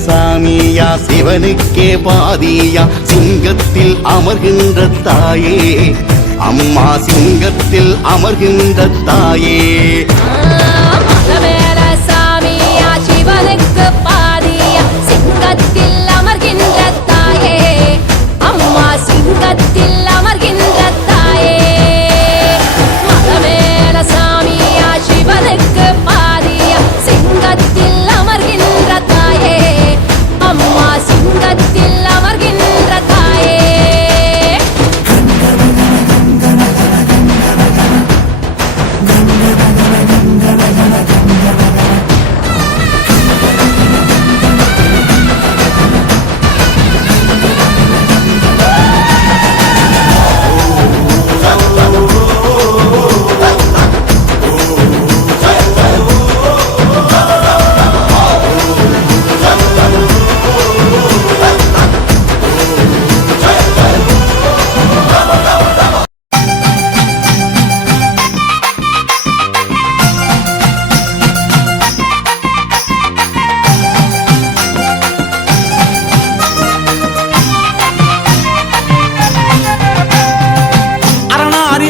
சாமியா சிவனுக்கே பாதியா சிங்கத்தில் அமர்கின்ற தாயே அம்மா சிங்கத்தில் அமர்கின்ற தாயே சாமியா சிவனுக்கு பாதியா சிங்கத்தில் அமர்கின்ற தாயே அம்மா சிங்கத்தில் அமர்கின்ற தாயே மதமேல சாமியா சிவனுக்கு பாதியா சிங்கத்தில் அமர்கின்ற தாயே அம்மா சிங்கத்தில் அமர்கின்ற தாயே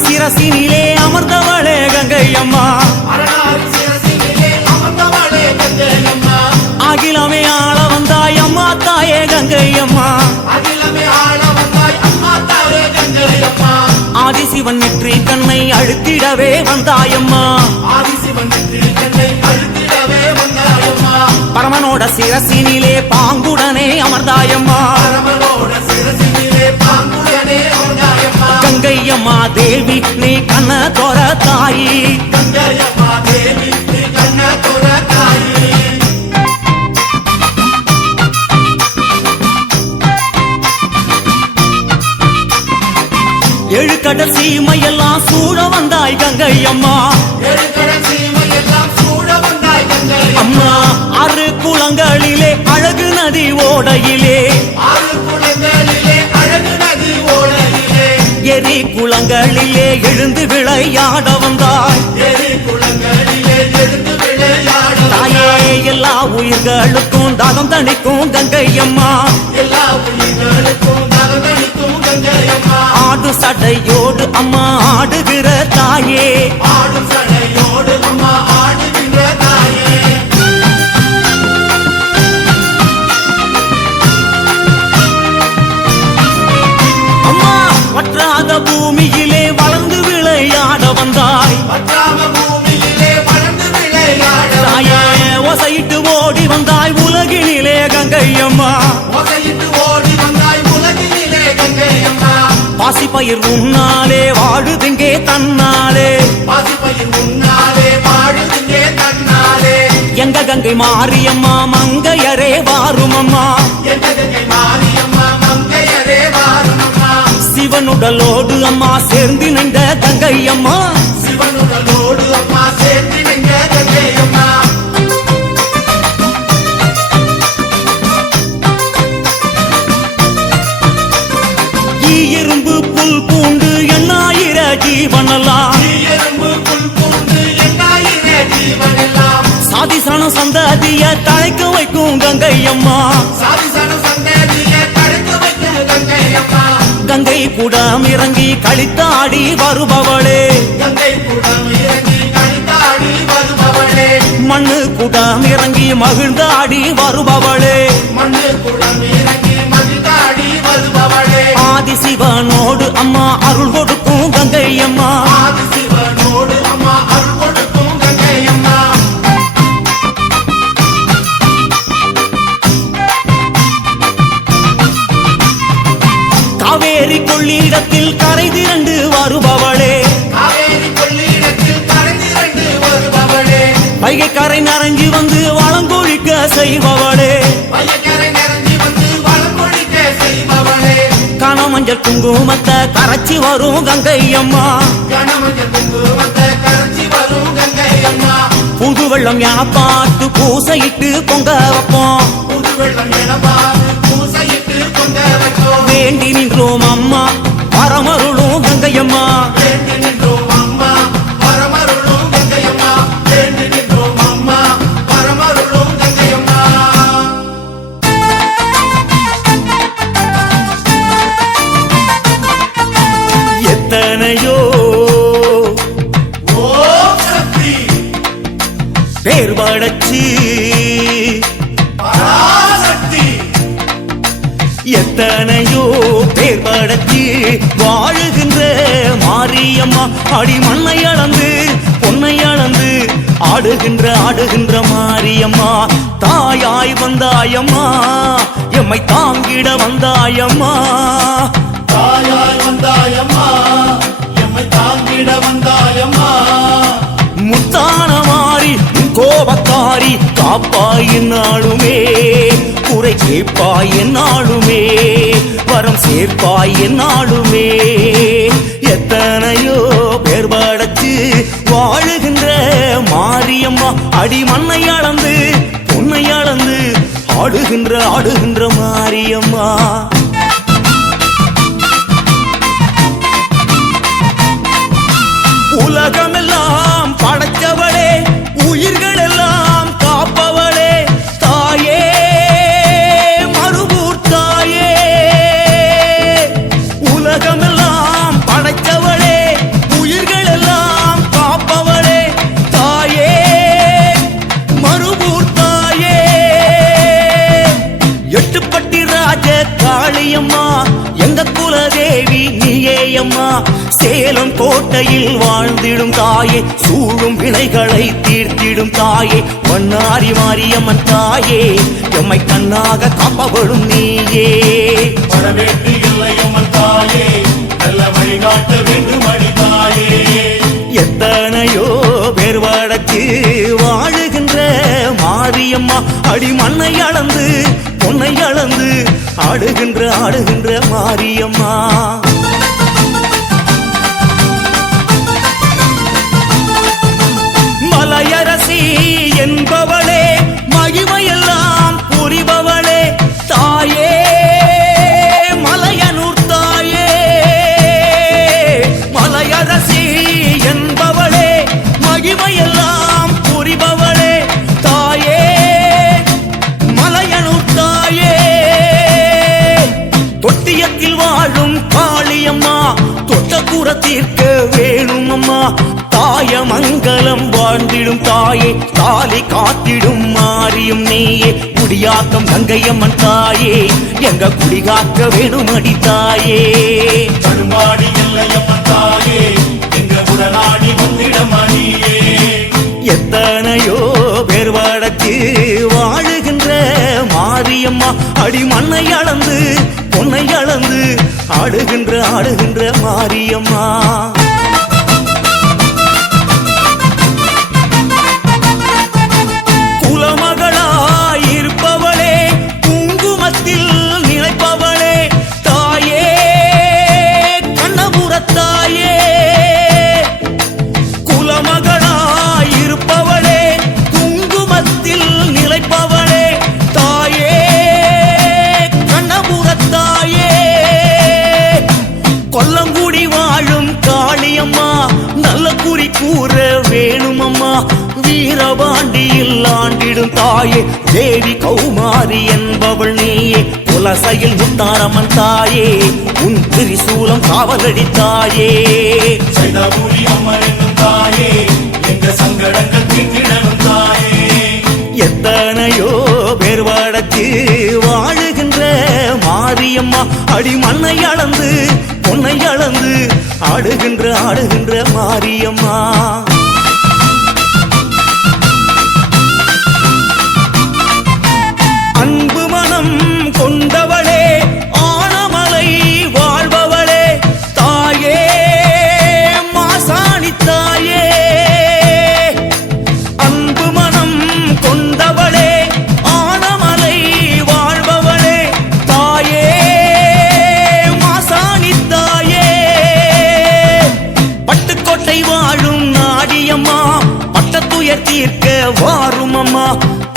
சிரசினிலே அமர்ந்தவளே கங்கையம்மா அகிலமே ஆள வந்தாய் அம்மா தாயே கங்கையம்மா ஆதிசிவன் நெற்றி கண்ணை அழுத்திடவே வந்தாயம்மா பரமனோட சிரசினிலே பாங்குடனே அமர்ந்தாயம்மா கங்கையம்மா தேவி நீ கண்ண தோர தாயி எழுக்கட சீமையெல்லாம் சூழ வந்தாய் கங்கையம்மா அம்மா ஆறு குளங்களிலே அழகு நதி ஓடையிலே எரி குளங்களிலே எழுந்து விளையாட வந்தாய் தாயே எல்லா உயிர்களுக்கும் தாகம் தணிக்கும் கங்கையம்மா ஆடு சடையோடு அம்மா ஆடுகிற தாயே வற்றாத பூமியிலே வளர்ந்து விளையாட வந்தாய் தாயே ஒசையிட்டு ஓடி வந்தாய் உலகினிலே கங்கையம்மா பாசிப்பயிர் உன்னாலே வாழுதுங்கே தன்னாலே எங்க கங்கை மாரியம்மா மங்கையரே வாருமம்மா சிவனுடலோடு அம்மா சேர்ந்து நின்ற கங்கையம்மா எறும்பு புல் பூண்டு எண்ணாயிர ஜீவனெல்லாம் சாதிசன சந்ததிய தழைக்க வைக்கும் கங்கையம்மா கங்கை குடம் இறங்கி களித்தாடி வருபவளே மண்ணு குடம் இறங்கி மகிழ்ந்தாடி வருபவளே ஆதிசிவனோடு அம்மா அருள் கொடுக்கும் கங்கையம்மா காவேரி கொள்ளிடத்தில் கரை திரண்டு வருபவளே வைகை கரை நரஞ்சி வந்து வளங்கொழிக்க செய்பவளே கனமஞ்சள் குங்குமத்தை கரைச்சி வரும் கங்கையம்மா புது வெள்ளம் என பார்த்து பூசையிட்டு பொங்க வைப்போம் வேண்டி நின்றோம் அம்மா பரமருளும் கங்கையம்மா படைச்சு எத்தனையோ பேர் படைச்சு வாழுகின்ற மாரியம்மா அடி மண்ணை அளந்து பொன்னை அளந்து ஆடுகின்ற மாரியம்மா தாயாய் வந்தாயம்மா எம்மை தாங்கிட வந்தாயம்மா தாயாய் வந்தாயம்மா எம்மை தாங்கிட வந்தாயம்மா முத்தான மாறி கோபக்காரி காப்பாய் என்னாலுமே குறை கேட்பாய் என்னாலுமே வரம் சேர்ப்பாய் என்னாலுமே எத்தனையோ பேர் படைச்சு வாழுகின்ற மாரியம்மா அடி மண்ணை அளந்து பொன்னை அளந்து ஆடுகின்ற மாரியம்மா உலகமெல்லாம் படைத்தவளே உயிர்கள் எல்லாம் காப்பவளே தாயே மறுபூர் தாயே உலகமெல்லாம் படைத்தவளே உயிர்கள் எல்லாம் காப்பவளே தாயே மறுபூர் தாயே எட்டுப்பட்டி ராஜ காளியம்மா எங்க குலதேவி நீயேயம்மா சேலம் கோட்டையில் வாழ்ந்திடும் தாயே சூழும் வினைகளை தீர்த்திடும் தாயே மன்னாரி மாரியம்மன் தாயே எம்மை கண்ணாக காப்பவளும் நீயே வரவேற்று இல்லையம்மன் தாயே நல்ல வழிகாட்ட வேண்டும் அடி தாயே எத்தனையோ பேர் படைச்சு வாழுகின்ற மாரியம்மா அடி மண்ணை அளந்து பொன்னை அளந்து ஆடுகின்ற மாரியம்மா மலையரசி என்பவளே மகிமையெல்லாம் புரிபவளே தாயே மலையனூர் தாயே மலையரசி என்பவளே மகிமையெல்லாம் புரிபவளே தாயே மலையனூர் தாயே தொட்டியத்தில் வாழும் காளியம்மா தொட்டக்கூற தீர்க்க வேணும் அம்மா தாய மங்கலம் வாழ்ந்திடும் தாயே தாலி காத்திடும் மாரியும் நீயே குடியாக்கம் கங்கையம்மன் தாயே எங்க குடிகாக்க வேணும் அடி தாயே கருமாடி இல்லையம்மன் தாயே எங்க உடனாடி வந்திட மணியே எத்தனையோ பேர் படைச்சு வாழுகின்ற மாரியம்மா அடி மண்ணை அளந்து பொன்னை அளந்து ஆடுகின்ற மாரியம்மா குலமகளாயிருப்பவளே குங்குமத்தில் நினைப்பவளே தாயே கண்ணபுரத்தாயே குலமகளாயிருப்பவளே குங்குமத்தில் நிலைப்பவளே தாயே கண்ணபுரத்தாயே கொல்லங்குடி வாழும் காளியம்மா நல்ல குறி கூற வேணுமம்மா வீரபாண்டியில் ஆண்டிடும் தாயே தேவி கௌமாரி என்பவள் நீயே புலசையில் முத்தாரம்மன் தாயே உன் திரிசூலம் காவலடி தாயே சைதாபுரி அம்மன் என்னும் தாயே எங்க சங்கடங்கள் தீர்த்திடணும் தாயே எத்தனையோ பேர் படைச்சு வாழுகின்ற மாரியம்மா அடி மண்ணை அளந்து பொன்னை அளந்து ஆடுகின்ற மாரியம்மா அன்பு மனம் கொண்டவளே ஆனமலை வாழ்பவளே தாயே மாசாணி தாயே அன்பு மனம் கொண்டவளே ஆனமலை வாழ்பவளே தாயே மாசாணி தாயே பட்டுக்கோட்டை வாழும் நாடியம்மா பட்டத்துயர் தீர்க்க வாரும் அம்மா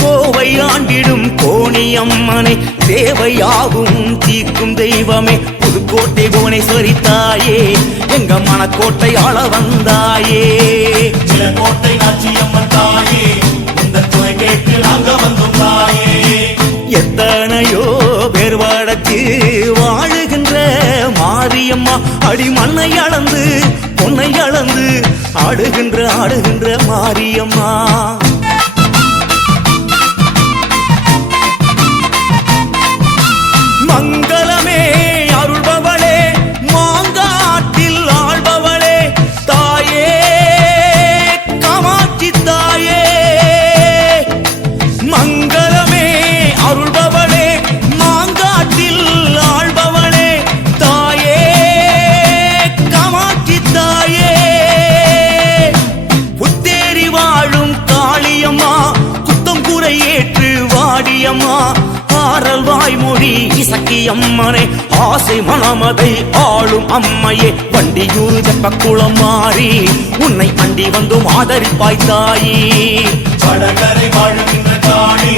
கோவை ஆண்டிடும் கோணியம்மனை தேவையாகும் தீர்க்கும் தெய்வமே புதுக்கோட்டை புவனேஸ்வரி தாயே எங்க மனக்கோட்டை ஆள வந்தாயே கோட்டை நாச்சியம்மன் தாயே இந்த துணை கேட்டு நாங்க வந்தோம் தாயே எத்தனையோ பேர் படைச்சு வாழுகின்ற மாரியம்மா அடி மண்ணை அளந்து பொன்னை அளந்து ஆடுகின்ற மாரியம்மா மங்களமே அருள்பவளே மாங்காட்டில் ஆள்பவளே தாயே காமாட்சி தாயே மங்களமே அருள்பவளே மாங்காட்டில் ஆள்பவளே தாயே காமாட்சி தாயே புத்தேரி வாழும் காளியம்மா குத்தம் குறை ஏற்று வாடியம்மா ஆரல் வாய்மொழி இசக்கி அம்மனே ஆசை மனமதை ஆளும் அம்மையே வண்டியூர் தெப்பக்குளம் மாறி உன்னை அண்டி வந்தும் ஆதரிப்பாய் தாயி வடகரை வாழுகின்ற காணி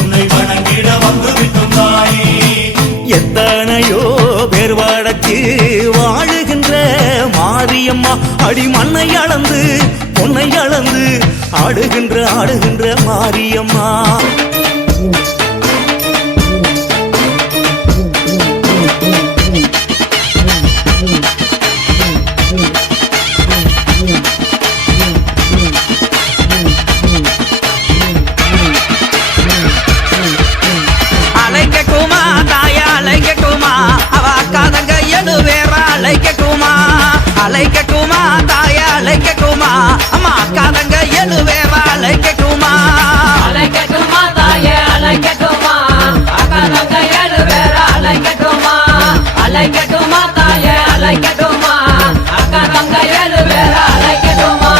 உன்னை வணங்கிட வந்து விட்டும் தாயி எத்தனையோ பேர் வடக்கு வாழுகின்ற மாரியம்மா அடி மண்ணை அளந்து பொன்னை அளந்து ஆடுகின்ற மாரியம்மா அலைக்கட்டுமா தாயா அலைக்கட்டுமா அவ அக்காதங்க எது வேற அலைக்கட்டுமா அலைக்கட்டுமா தாயா அலைக்கட்டுமா அம்மா அக்காதங்க எது வேற அலைக்கட்டுமா அலைக்கட்டுமா தாயே அலைக்கட்டுமா அக்கா தங்க ஏழு பேர அலைக்கட்டுமா அலைக்கட்டுமா தாயே அலைக்கட்டுமா அக்கா தங்க ஏழு பேர அலைக்கட்டுமா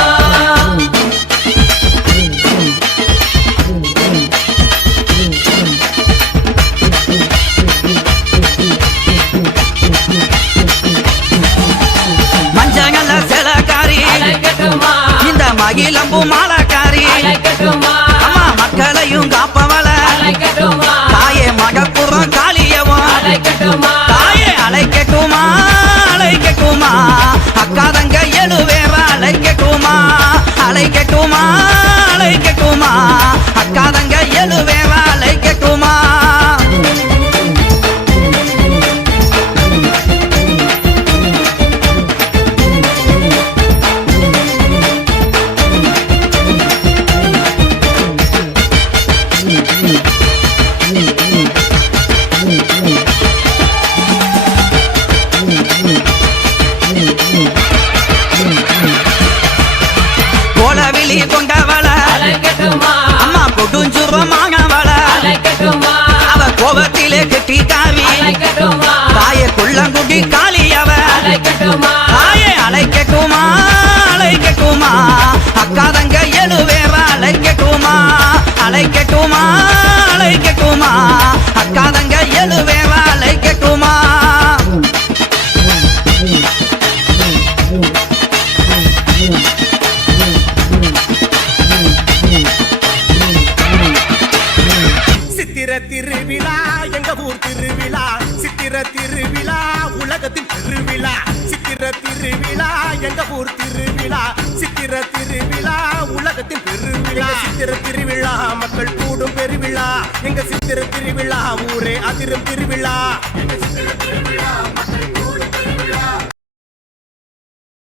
மஞ்சங்கல்ல சிலக்காரி அலைக்கட்டுமா இந்த மகிழம்பு மாலக்காரி அலைக்கட்டுமா அம்மா மக்களையும் காப்பவள அலைக்கட்டுமா தாயே மகப்புறம் காளியவன் அலைக்கட்டுமா தாயே அலைக்கட்டுமா அலைக்கட்டுமா அக்காதங்க எது வேற அலைக்கட்டுமா அலைக்கட்டுமா அலைக்கட்டுமா அக்காதங்க எது வேற அலைக்கட்டுமா கோலவிழி கொண்டவள அலைக்கட்டுமா அம்மா கொடுஞ்சுரமானவள அலைக்கட்டுமா அவ கோபத்திலே கெட்டிக்காரி அலைக்கட்டுமா தாயே குள்ளங்குடி காளியவ அலைக்கட்டுமா தாயே அலைக்கட்டுமா அலைக்கட்டுமா அக்காதங்க எது வேற அலைக்கட்டுமா அலைக்கட்டுமா அலைக்கட்டுமா அக்காதங்க எது வேற அலைக்கட்டுமா சித்திர திருவிழா எங்க ஊர் திருவிழா சித்திர திருவிழா உலகத்தின் திருவிழா சித்திர திருவிழா எங்க ஊர் திருவிழா சித்திர திருவிழா உலகத்தின் பெருவிழா சித்திர திருவிழா மக்கள் கூடும் பெருவிழா எங்க சித்திர திருவிழா ஊரே அதிரும் திருவிழா எங்க சித்திர திருவிழா மக்கள்